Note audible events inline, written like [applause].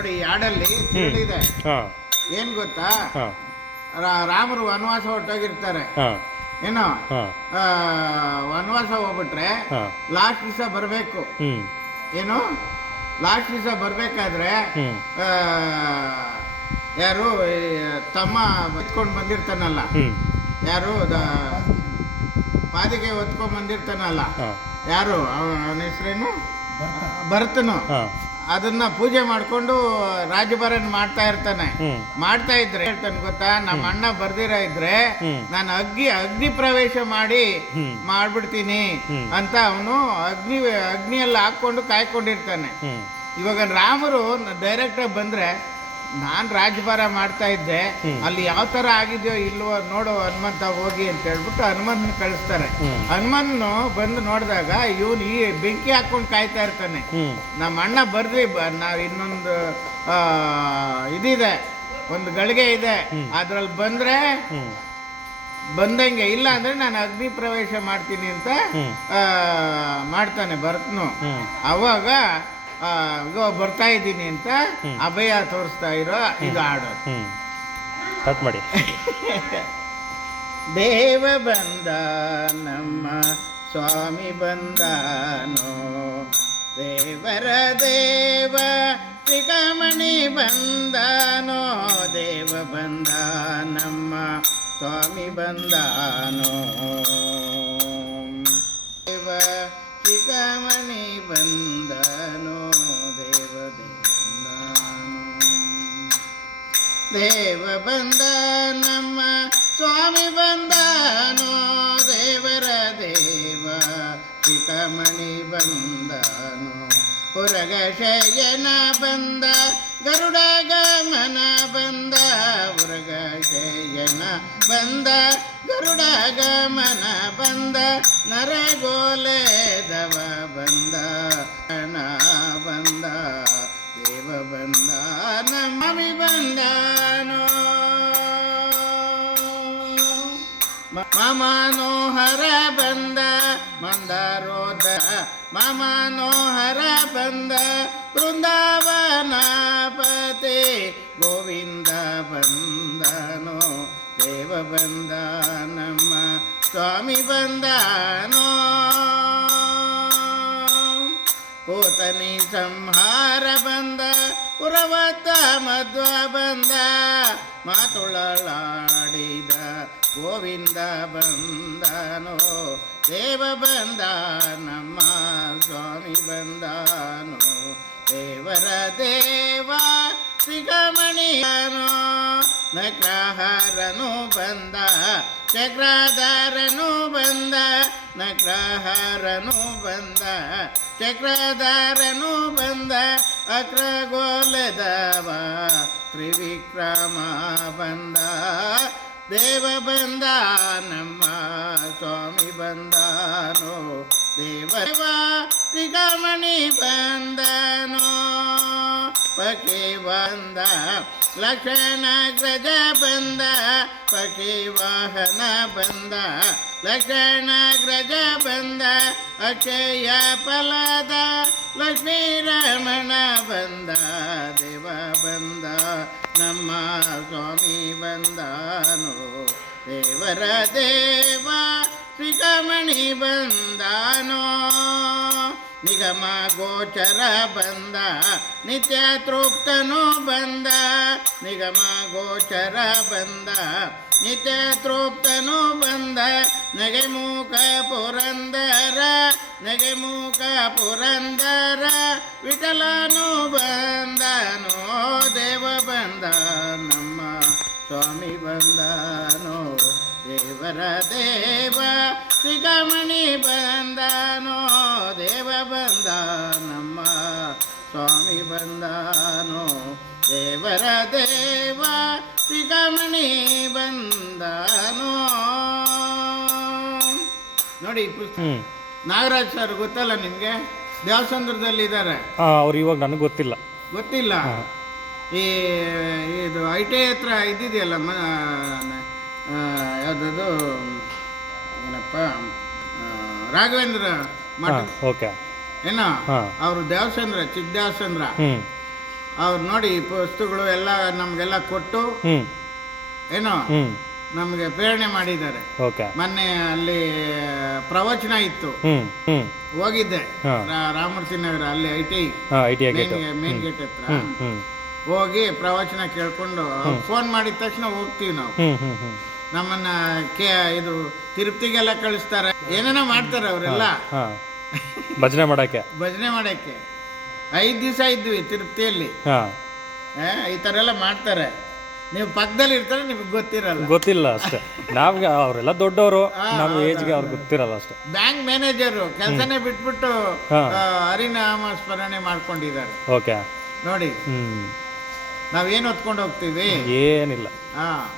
ನೋಡಿ ಹಾಡಲ್ಲಿ ಏನ್ ಗೊತ್ತಾ? ರಾ- ರಾಮರು ವನವಾಸ ಹೊರಟೋಗಿರ್ತಾರೆ. ಏನು? ವನವಾಸ ಹೋಗ್ಬಿಟ್ರೆ ಲಾಸ್ಟ್ ದಿವಸ ಬರಬೇಕು. ಏನು? ಲಾಸ್ಟ್ ದಿವಸ ಬರಬೇಕಾದ್ರೆ ಯಾರು ತಮ್ಮ ಹೊತ್ಕೊಂಡು ಬಂದಿರ್ತಾನಲ್ಲ. ಯಾರು ಪಾದಿಗೆ ಹೊತ್ಕೊಂಡ್ ಬಂದಿರ್ತಾನಲ್ಲ. ಯಾರು? ಅವನ ಹೆಸರೇನು? ಬರ್ತನು ಹಾಂ. ಅದನ್ನ ಪೂಜೆ ಮಾಡ್ಕೊಂಡು ರಾಜಭರನ್ ಮಾಡ್ತಾ ಇರ್ತಾನೆ. ಮಾಡ್ತಾ ಇದ್ರೆ ಹೇಳ್ತಾನೆ ಗೊತ್ತಾ? ನಮ್ಮ ಅಣ್ಣ ಬರ್ದಿರ ಇದ್ರೆ. ನಾನು ಅಗ್ನಿ ಅಗ್ನಿ ಪ್ರವೇಶ ಮಾಡಿ ಮಾಡ್ಬಿಡ್ತೀನಿ ಅಂತ ಅವನು ಅಗ್ನಿ ಅಗ್ನಿಯಲ್ಲಿ ಹಾಕೊಂಡು ಕಾಯ್ಕೊಂಡಿರ್ತಾನೆ. ಇವಾಗ ರಾಮರು ಡೈರೆಕ್ಟ್ ಆಗಿ ಬಂದ್ರೆ ನಾನ್ ರಾಜಭಾರ ಮಾಡ್ತಾ ಇದ್ದೆ ಅಲ್ಲಿ ಯಾವ ತರ ಆಗಿದೆಯೋ ಇಲ್ವೋ ನೋಡು ಹನುಮಂತ ಹೋಗಿ ಅಂತ ಹೇಳ್ಬಿಟ್ಟು ಹನುಮನ್ ಕಳಿಸ್ತಾರೆ. ಹ್ಮ್. ಹನುಮಂತನು ಬಂದು ನೋಡಿದಾಗ ಇವನು ಈ ಬೆಂಕಿ ಹಾಕೊಂಡು ಕಾಯ್ತಾ ಇರ್ತಾನೆ. ನಮ್ಮ ಅಣ್ಣ ಬರ್ರಿ ನಾವು ಇನ್ನೊಂದು ಆ, ಇದಿದೆ ಒಂದು ಗಳಿಗೆ ಇದೆ. ಅದ್ರಲ್ಲಿ ಬಂದ್ರೆ ಬಂದಂಗೆ ಇಲ್ಲ ಅಂದ್ರೆ ನಾನು ಅಗ್ನಿ ಪ್ರವೇಶ ಮಾಡ್ತೀನಿ ಅಂತ ಮಾಡ್ತಾನೆ ಭರತ್ನು. ಅವಾಗ ಬರ್ತಾ ಇದ್ದೀನಿ ಅಂತ ಅಭಯ ತೋರಿಸ್ತಾ ಇರೋ ಇದು ಹಾಡು ಮಾಡಿ. [laughs] ದೇವ ಬಂದ ನಮ್ಮ ಸ್ವಾಮಿ ಬಂದಾನೋ? ದೇವರ ದೇವ ಶ್ರೀಕಮಣಿ ಬಂದಾನೋ? ದೇವ ಬಂದ ನಮ್ಮ ಸ್ವಾಮಿ ಬಂದಾನೋ? ದೇವ ಶ್ರೀಕಮಣಿ ಬಂದನೋ ದೇವ ಬಂದ ನಮ್ಮ ಸ್ವಾಮಿ ಬಂದನೋ ದೇವರ ದೇವ ಪಿತಾಮಣಿ ಬಂದನು ಹೊರಗ ಶಯನ ಬಂದ ಗರುಡ ಗಮನ ಬಂದ ಹೊರಗ ಶಯನ ಬಂದ ಗರುಡ ಗಮನ ಬಂದ ನರಗೋಲೆದವ ಬಂದ. ಮಮನೋಹರ ಬಂದ ಮಂದರೋದ, ಮಮನೋಹರ ಬಂದ ಬೃಂದಾವನಪತಿ, ಗೋವಿಂದ ಬಂದನೋ, ದೇವ ಬಂದ ನಮ್ಮ ಸ್ವಾಮಿ ಬಂದನೋ. ಪೂತನಿ ಸಂಹಾರ ಬಂದ ಪುರವತ್ತ ಮಧ್ವ ಬಂದ ಮಾತುಳಲಾಡಿದ ಗೋವಿಂದ ಬಂದನೋ, ದೇವ ಬಂದ ನಮ್ಮ ಸ್ವಾಮಿ ಬಂದನೋ, ದೇವರ ದೇವ ಸಿಗಮಣಿಯನು, ನಗ್ರಹಾರನು ಬಂದ, ಚಕ್ರಧಾರನು ಬಂದ, ನಗ್ರಹಾರನು ಬಂದ, ಚಕ್ರಧಾರನು ಬಂದ ಅಕ್ರಗೋಲದವ ತ್ರಿವಿಕ್ರಮ ಬಂದ ದೇವ ಬಂದ ನಮ್ಮ ಸ್ವಾಮಿ ಬಂದನೋ ದೇವ ತ್ರಿಗಮಣಿ ಬಂದನೋ. ಪಕ್ಷಿ ಬಂದ, ಲಕ್ಷಣ ಗ್ರಜ ಬಂದ ಪಕ್ಷಿ ವಾಹನ ಬಂದ, ಲಕ್ಷಣ ಗ್ರಜ ಬಂದ, ಅಕ್ಷಯ ಫಲದ ಲಕ್ಷ್ಮೀ ರಮಣ ಬಂದ, ದೇವ ಬಂದ, ನಮ್ಮ ಸ್ವಾಮಿ ಬಂದನು, ದೇವರ ದೇವ ಶ್ರೀಕಮಣಿ ಬಂದನೋ. ನಿಗಮ ಗೋಚರ ಬಂದ, ನಿತ್ಯ ತೃಪ್ತನು ಬಂದ. ನಿಗಮ ಗೋಚರ ಬಂದ, ನಿತ್ಯ ತೃಪ್ತನು ಬಂದ. ನಗೆ ಮೂಕ ಪುರಂದರ, ನಗೆ ಮೂಕ ಪುರಂದರ, ವಿಠಲನು ಬಂದನೋ, ದೇವ ಬಂದ ನಮ್ಮ ಸ್ವಾಮಿ ಬಂದನೋ, ದೇವರ ದೇವ ಶ್ರೀಗಮಣಿ ಬಂದನೋ ಸ್ವಾಮಿ ಬಂದನೋ? ದೇವರ ದೇವ ಶ್ರೀಗಮಣಿ ಬಂದನೋ? ನೋಡಿ ಪುಸ್ತಕ. ನಾಗರಾಜ್ ಸರ್ ಗೊತ್ತಲ್ಲ ನಿಮಗೆ? ದೇವಸಂದ್ರದಲ್ಲಿ ಇದ್ದಾರೆ ಅವ್ರು ಇವಾಗ ನನಗೆ ಗೊತ್ತಿಲ್ಲ. ಗೊತ್ತಿಲ್ಲ? ಈ ಇದು ಐ ಟಿ ಹತ್ರ ಇದ್ದಿದೆಯಲ್ಲ ಮ ಯಾವುದದು? ಏನಪ್ಪ? ರಾಘವೇಂದ್ರ ಮಠ. ಓಕೆ. ಏನೋ ಅವರು ದೇವಸಂದ್ರ ಹ್ಞೂ ಅವ್ರು ನೋಡಿ ವಸ್ತುಗಳು ಎಲ್ಲ ನಮ್ಗೆಲ್ಲ ಕೊಟ್ಟು ಏನೋ ನಮಗೆ ಪ್ರೇರಣೆ ಮಾಡಿದ್ದಾರೆ. ಮೊನ್ನೆ ಅಲ್ಲಿ ಪ್ರವಚನ ಇತ್ತು. ಹೋಗಿದ್ದೆ. ರಾಮೂರ್ತಿ ರಾಮಮೂರ್ತಿ ನಗರ ಅಲ್ಲಿ I T. Main main gate ಹತ್ರ. ಹೋಗಿ ಪ್ರವಚನ ಕೇಳ್ಕೊಂಡು ಫೋನ್ ಮಾಡಿದ ತಕ್ಷಣ ಹೋಗ್ತೀವಿ ನಾವು. ನಮ್ಮನ್ನ ಕೇ ಇದು ತಿರುಪ್ತಿಗೆಲ್ಲ ಕಳಿಸ್ತಾರೆ. ಏನೇನೋ ಮಾಡ್ತಾರೆ ಅವರೆಲ್ಲ. ಭಜನೆ ಮಾಡಕ್ಕೆ? ಭಜನೆ ಮಾಡಕ್ಕೆ. ಐದು ದಿವಸ ಇದ್ವಿ ತಿರುಪ್ತಿಯಲ್ಲಿ. ಹಾಂ. ಆ, ಈ ಥರ ಎಲ್ಲ ಮಾಡ್ತಾರೆ. ನೀವು ಪಕ್ಕದಲ್ಲಿ ಇರ್ತಾರೆ ನಿಮಗೆ ಗೊತ್ತಿರಲ್ಲ. ಗೊತ್ತಿಲ್ಲ ಅಷ್ಟೇ. ನಾವ್ಗೆ ಅವರೆಲ್ಲ ದೊಡ್ಡವರು. ನಮ್ಮ ಏಜ್ಗೆ ಅವ್ರಿಗೆ ಗೊತ್ತಿರಲ್ಲ ಅಷ್ಟೇ. ಬ್ಯಾಂಕ್ ಮ್ಯಾನೇಜರು ಕೆಲಸನೇ ಬಿಟ್ಬಿಟ್ಟು ಹಾ. ಆ, ಹರಿನಾಮ ಸ್ಮರಣೆ ಮಾಡ್ಕೊಂಡಿದ್ದಾರೆ. ಓಕೆ. ನೋಡಿ. ಹ್ಞೂ ನಾವೇನು ಹೊತ್ಕೊಂಡು ಹೋಗ್ತೀವಿ? ಏನಿಲ್ಲ. ಹಾ.